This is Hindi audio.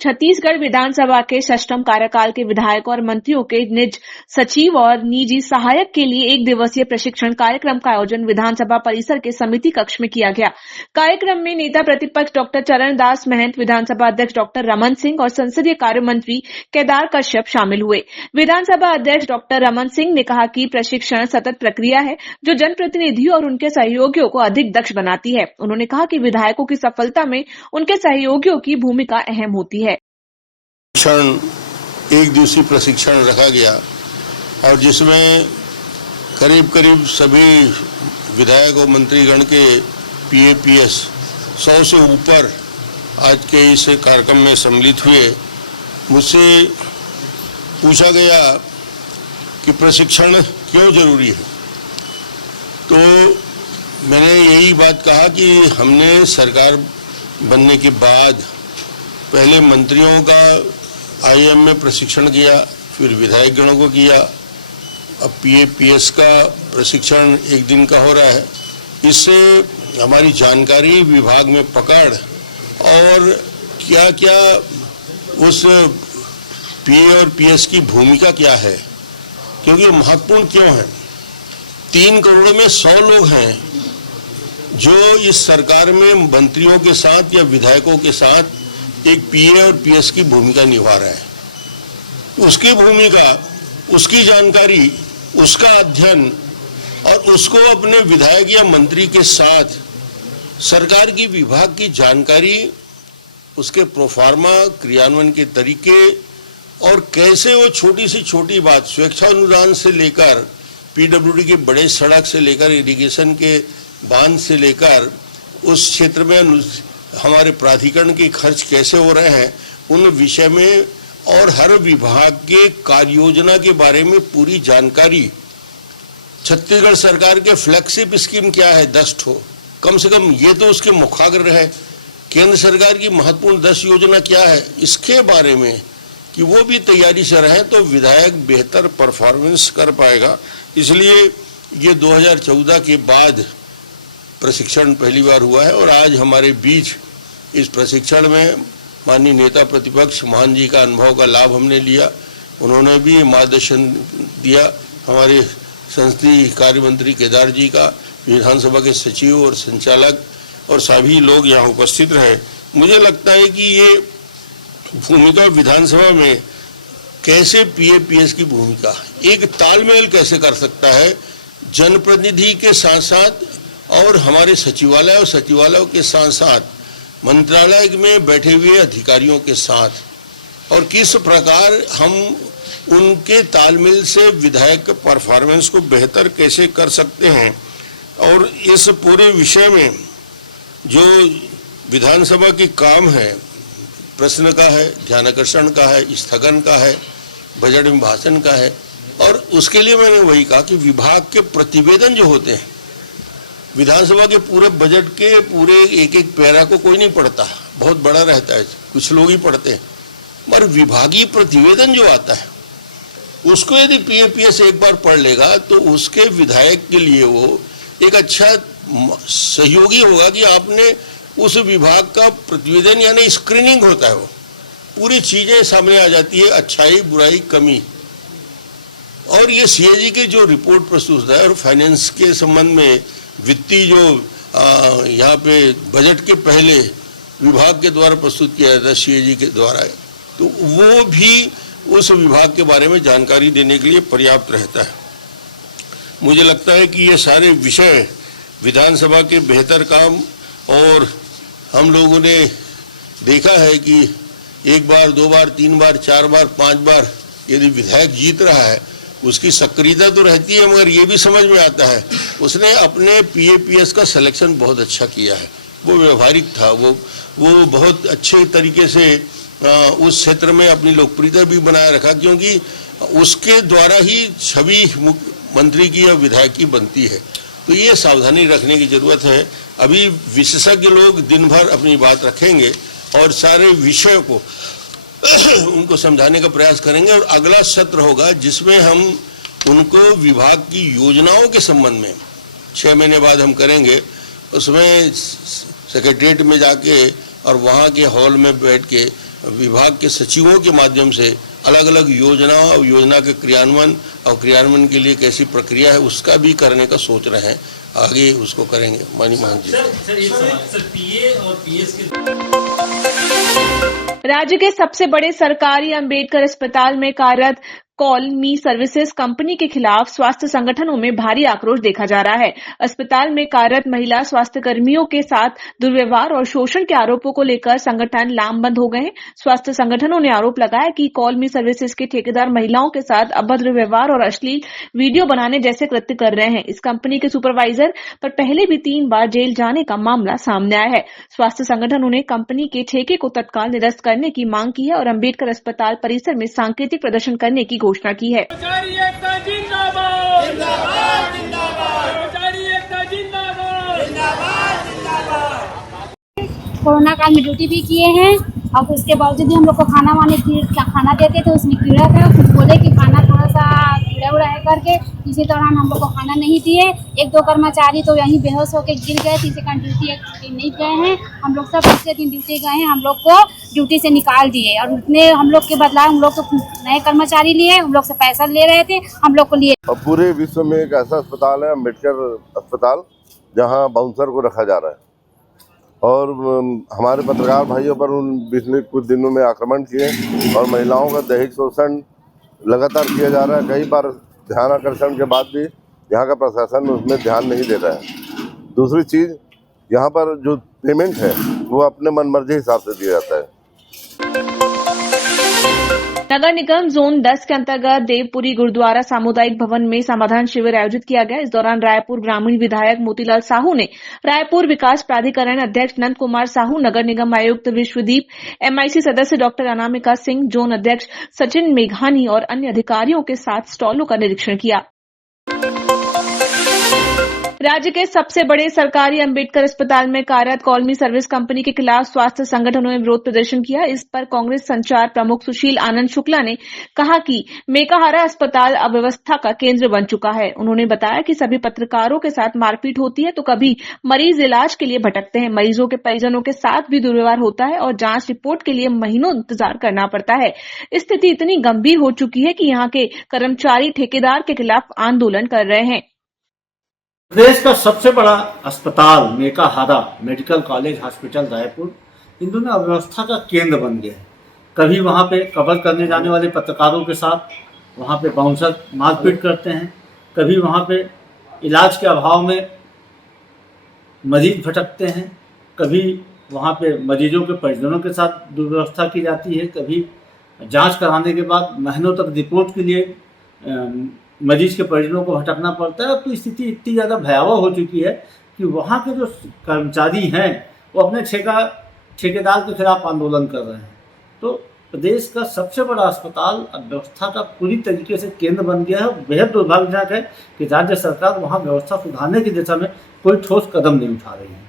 छत्तीसगढ़ विधानसभा के षष्ठम कार्यकाल के विधायकों और मंत्रियों के निज सचिव और निजी सहायक के लिए 1 दिवसीय प्रशिक्षण कार्यक्रम का आयोजन विधानसभा परिसर के समिति कक्ष में किया गया। कार्यक्रम में नेता प्रतिपक्ष डॉक्टर चरणदास महंत, विधानसभा अध्यक्ष डॉक्टर रमन सिंह और संसदीय कार्य मंत्री केदार कश्यप शामिल हुए। विधानसभा अध्यक्ष डॉक्टर रमन सिंह ने कहा कि प्रशिक्षण सतत प्रक्रिया है जो जनप्रतिनिधियों और उनके सहयोगियों को अधिक दक्ष बनाती है। उन्होंने कहा कि विधायकों की सफलता में उनके सहयोगियों की भूमिका अहम होती है। 1 दिवसीय प्रशिक्षण रखा गया और जिसमें करीब सभी विधायक और मंत्रीगण के PAPS 100 से ऊपर आज के इस कार्यक्रम में सम्मिलित हुए। मुझसे पूछा गया कि प्रशिक्षण क्यों जरूरी है, तो मैंने यही बात कहा कि हमने सरकार बनने के बाद पहले मंत्रियों का IAM में प्रशिक्षण किया, फिर विधायक गणों को किया, अब PAPS का प्रशिक्षण 1 दिन का हो रहा है। इससे हमारी जानकारी विभाग में पकड़ और क्या उस PA और PS की भूमिका क्या है, क्योंकि महत्वपूर्ण क्यों है। 3 करोड़ में 100 लोग हैं जो इस सरकार में मंत्रियों के साथ या विधायकों के साथ एक PA और PS की भूमिका निभा रहा है। उसकी भूमिका, उसकी जानकारी, उसका अध्ययन और उसको अपने विधायक या मंत्री के साथ सरकार की विभाग की जानकारी, उसके प्रोफार्मा क्रियान्वयन के तरीके और कैसे वो छोटी से छोटी बात स्वेच्छा अनुदान से लेकर PWD के बड़े सड़क से लेकर इरिगेशन के बांध से लेकर उस क्षेत्र में हमारे प्राधिकरण के खर्च कैसे हो रहे हैं, उन विषय में और हर विभाग के कार्य योजना के बारे में पूरी जानकारी। छत्तीसगढ़ सरकार के फ्लैगशिप स्कीम क्या है, 10 ठो कम से कम, ये तो उसके मुखाग्र है। केंद्र सरकार की महत्वपूर्ण 10 योजना क्या है, इसके बारे में कि वो भी तैयारी से रहे तो विधायक बेहतर परफॉर्मेंस कर पाएगा। इसलिए ये 2014 के बाद प्रशिक्षण पहली बार हुआ है और आज हमारे बीच इस प्रशिक्षण में माननीय नेता प्रतिपक्ष मोहन जी का अनुभव का लाभ हमने लिया। उन्होंने भी मार्गदर्शन दिया। हमारे संसदीय कार्य मंत्री केदार जी का, विधानसभा के सचिव और संचालक और सभी लोग यहाँ उपस्थित रहे। मुझे लगता है कि ये भूमिका विधानसभा में कैसे PAPS की भूमिका एक तालमेल कैसे कर सकता है जनप्रतिनिधि के साथ साथ और हमारे सचिवालय और सचिवालयों के साथ साथ मंत्रालय में बैठे हुए अधिकारियों के साथ, और किस प्रकार हम उनके तालमेल से विधायक परफॉर्मेंस को बेहतर कैसे कर सकते हैं। और इस पूरे विषय में जो विधानसभा के काम है, प्रश्न का है, ध्यानाकर्षण का है, स्थगन का है, बजट में भाषण का है, और उसके लिए मैंने वही कहा कि विभाग के प्रतिवेदन जो होते हैं, विधानसभा के पूरे बजट के पूरे एक पैरा को कोई नहीं पढ़ता, बहुत बड़ा रहता है, कुछ लोग ही पढ़ते हैं, पर विभागीय प्रतिवेदन जो आता है उसको यदि PAPS एक बार पढ़ लेगा तो उसके विधायक के लिए वो एक अच्छा सहयोगी होगा कि आपने उस विभाग का प्रतिवेदन, यानी स्क्रीनिंग होता है, वो पूरी चीजें सामने आ जाती है, अच्छाई बुराई कमी। और ये CAG की जो रिपोर्ट प्रस्तुत है और फाइनेंस के संबंध में वित्तीय जो यहाँ पे बजट के पहले विभाग के द्वारा प्रस्तुत किया जाता है CAG के द्वारा, तो वो भी उस विभाग के बारे में जानकारी देने के लिए पर्याप्त रहता है। मुझे लगता है कि ये सारे विषय विधानसभा के बेहतर काम, और हम लोगों ने देखा है कि 1 बार 2 बार 3 बार 4 बार 5 बार यदि विधायक जीत रहा है उसकी सक्रियता तो रहती है, मगर ये भी समझ में आता है उसने अपने PAPS का सिलेक्शन बहुत अच्छा किया है, वो व्यवहारिक था, वो बहुत अच्छे तरीके से उस क्षेत्र में अपनी लोकप्रियता भी बनाए रखा, क्योंकि उसके द्वारा ही छवि मंत्री की या विधायक की बनती है। तो ये सावधानी रखने की जरूरत है। अभी विशेषज्ञ लोग दिन भर अपनी बात रखेंगे और सारे विषयों को उनको समझाने का प्रयास करेंगे, और अगला सत्र होगा जिसमें हम उनको विभाग की योजनाओं के संबंध में 6 महीने बाद हम करेंगे। उसमें सेक्रेटरीट में जाके और वहाँ के हॉल में बैठ के विभाग के सचिवों के माध्यम से अलग अलग योजनाओं और योजना के क्रियान्वयन और क्रियान्वयन के लिए कैसी प्रक्रिया है उसका भी करने का सोच रहे हैं। आगे उसको करेंगे। माननीय महान जी। सर पीए और पीएस के राज्य के सबसे बड़े सरकारी अंबेडकर अस्पताल में कार्यरत कॉल मी सर्विसेज कंपनी के खिलाफ स्वास्थ्य संगठनों में भारी आक्रोश देखा जा रहा है। अस्पताल में कार्यरत महिला स्वास्थ्य कर्मियों के साथ दुर्व्यवहार और शोषण के आरोपों को लेकर संगठन लामबंद हो गए हैं। स्वास्थ्य संगठनों ने आरोप लगाया कि कॉल मी सर्विसेज के ठेकेदार महिलाओं के साथ अभद्र व्यवहार और अश्लील वीडियो बनाने जैसे कृत्य कर रहे हैं। इस कंपनी के सुपरवाइजर पर पहले भी 3 बार जेल जाने का मामला सामने आया है। स्वास्थ्य संगठनों ने कंपनी के ठेके को तत्काल निरस्त करने की मांग की है और अंबेडकर अस्पताल परिसर में सांकेतिक प्रदर्शन करने की घोषणा की है। कोरोना काल में ड्यूटी भी किए हैं और उसके बावजूद भी हम लोग को खाना देते थे, उसमें कीड़ा था। कुछ बोले कि खाना थोड़ा सा कीड़ा उड़ा है करके, इसी दौरान हम लोग को खाना नहीं दिए। 1-2 कर्मचारी तो यहीं बेहोश होकर गिर गए। तीसरे दिन ड्यूटी नहीं गए हैं हम लोग, सब तीसरे दिन ड्यूटी गए हैं। हम लोग को ड्यूटी से निकाल दिए और उतने हम लोग के बदलाव हम लोग तो नए कर्मचारी लिए, हम लोग से पैसा ले रहे थे, हम लोग को लिए। और पूरे विश्व में एक ऐसा अस्पताल है अम्बेडकर अस्पताल जहां बाउंसर को रखा जा रहा है और हमारे पत्रकार भाइयों पर उन पिछले कुछ दिनों में आक्रमण किए और महिलाओं का दैहिक शोषण लगातार किया जा रहा है। कई बार ध्यान आकर्षण के बाद भी यहाँ का प्रशासन उसमें ध्यान नहीं दे रहा है। दूसरी चीज़, यहाँ पर जो पेमेंट है वो अपने मनमर्जी हिसाब से दिया जाता है। नगर निगम जोन 10 के अंतर्गत देवपुरी गुरुद्वारा सामुदायिक भवन में समाधान शिविर आयोजित किया गया। इस दौरान रायपुर ग्रामीण विधायक मोतीलाल साहू ने रायपुर विकास प्राधिकरण अध्यक्ष नंद कुमार साहू, नगर निगम आयुक्त विश्वदीप, MIC सदस्य डॉक्टर अनामिका सिंह, जोन अध्यक्ष सचिन मेघानी और अन्य अधिकारियों के साथ स्टॉलों का निरीक्षण किया। राज्य के सबसे बड़े सरकारी अंबेडकर अस्पताल में कार्यरत कॉलमी सर्विस कंपनी के खिलाफ स्वास्थ्य संगठनों ने विरोध प्रदर्शन किया। इस पर कांग्रेस संचार प्रमुख सुशील आनंद शुक्ला ने कहा कि मेकाहारा अस्पताल अव्यवस्था का केंद्र बन चुका है। उन्होंने बताया कि सभी पत्रकारों के साथ मारपीट होती है तो कभी मरीज इलाज के लिए भटकते हैं। मरीजों के परिजनों के साथ भी दुर्व्यवहार होता है और जांच रिपोर्ट के लिए महीनों इंतजार करना पड़ता है। स्थिति इतनी गंभीर हो चुकी है कि यहाँ के कर्मचारी ठेकेदार के खिलाफ आंदोलन कर रहे हैं। प्रदेश का सबसे बड़ा अस्पताल Mekahara medical college hospital Raipur इन दोनों अव्यवस्था का केंद्र बन गया है। कभी वहाँ पे कवर करने जाने वाले पत्रकारों के साथ वहाँ पे बाउंसर मारपीट करते हैं, कभी वहाँ पे इलाज के अभाव में मरीज भटकते हैं, कभी वहाँ पे मरीजों के परिजनों के साथ दुर्व्यवस्था की जाती है, कभी जांच कराने के बाद महीनों तक रिपोर्ट के लिए मरीज के परिजनों को भटकना पड़ता है। तो स्थिति इतनी ज़्यादा भयावह हो चुकी है कि वहाँ के जो कर्मचारी हैं वो अपने ठेकेदार के खिलाफ आंदोलन कर रहे हैं। तो प्रदेश का सबसे बड़ा अस्पताल व्यवस्था का पूरी तरीके से केंद्र बन गया है। बेहद दुर्भाग्यजनक है कि राज्य सरकार वहाँ व्यवस्था सुधारने की दिशा में कोई ठोस कदम नहीं उठा रही है।